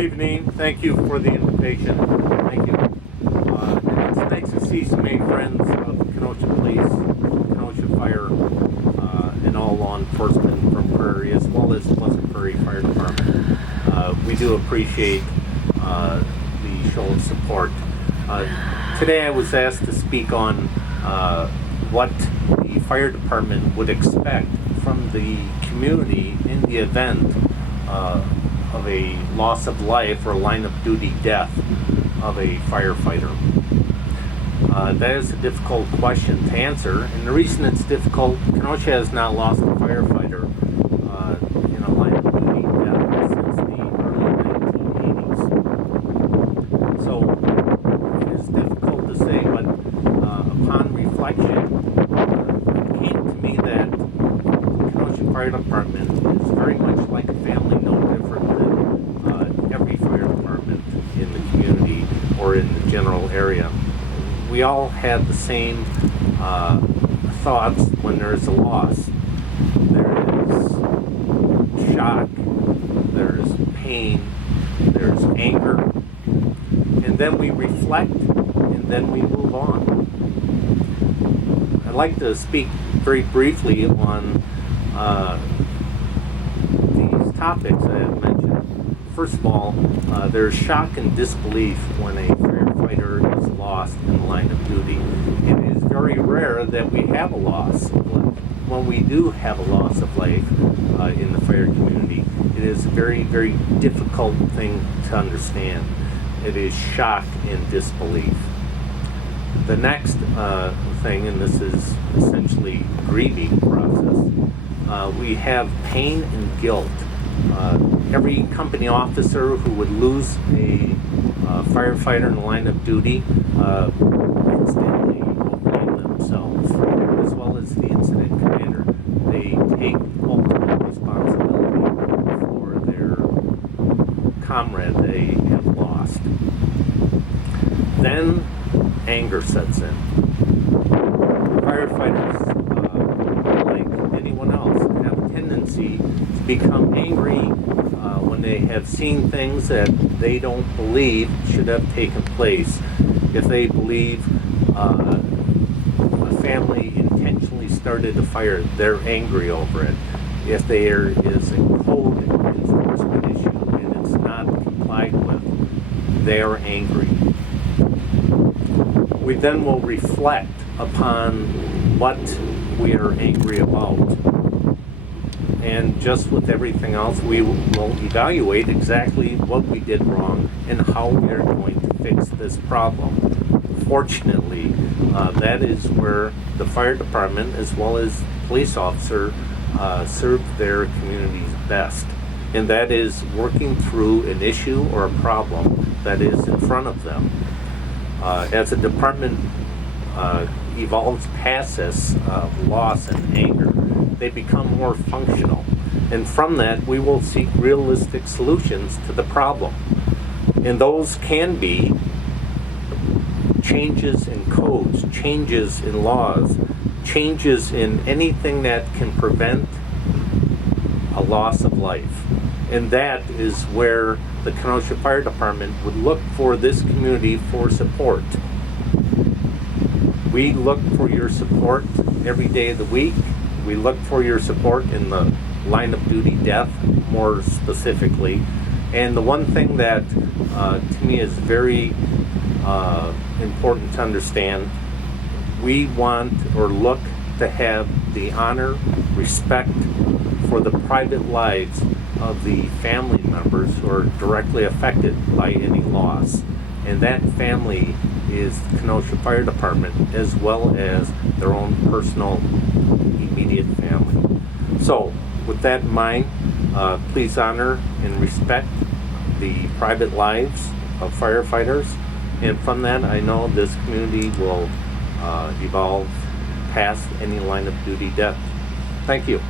evening. Thank you for the invitation. Thank you. It's nice to see so many friends of Kenosha Police, Kenosha Fire, and all law enforcement from Prairie, as well as Pleasant Prairie Fire Department. We do appreciate the show of support. Today I was asked to speak on what the fire department would expect from the community in the event of a loss of life or line of duty death of a firefighter. That is a difficult question to answer, and the reason it's difficult, Kenosha has not lost a firefighter in a line of duty death since the early 1980s. So it is difficult to say, but upon reflection, it came to me that the Kenosha Fire Department is very much like a family, no different than every fire department in the community or in the general area. We all have the same thoughts when there's a loss. There is shock, there's pain, there's anger, and then we reflect, and then we move on. I'd like to speak very briefly on these topics that I've mentioned. First of all, there's shock and disbelief when a firefighter is lost in the line of duty. It is very rare that we have a loss of life. When we do have a loss of life in the fire community, it is a very, very difficult thing to understand. It is shock and disbelief. The next thing, and this is essentially grieving process, we have pain and guilt. Every company officer who would lose a firefighter in the line of duty instantly will blame themselves, as well as the incident commander. They take ultimate responsibility for their comrade they have lost. Then anger sets in. Firefighters, like anyone else, have a tendency to become angry when they have seen things that they don't believe should have taken place. If they believe a family intentionally started a fire, they're angry over it. If there is a code enforcement issue and it's not complied with, they are angry. We then will reflect upon what we are angry about. And just with everything else, we will evaluate exactly what we did wrong and how we are going to fix this problem. Fortunately, that is where the fire department, as well as police officer, serve their communities best. And that is working through an issue or a problem that is in front of them. As a department evolves past this loss and anger, they become more functional. And from that, we will seek realistic solutions to the problem. And those can be changes in codes, changes in laws, changes in anything that can prevent a loss of life. And that is where the Kenosha Fire Department would look for this community for support. We look for your support every day of the week. We look for your support in the line of duty death, more specifically. And the one thing that to me is very important to understand, we want or look to have the honor, respect for the private lives of the family members who are directly affected by any loss. And that family is the Kenosha Fire Department, as well as their own personal immediate family. So with that in mind, please honor and respect the private lives of firefighters, and from that I know this community will evolve past any line of duty death. Thank you.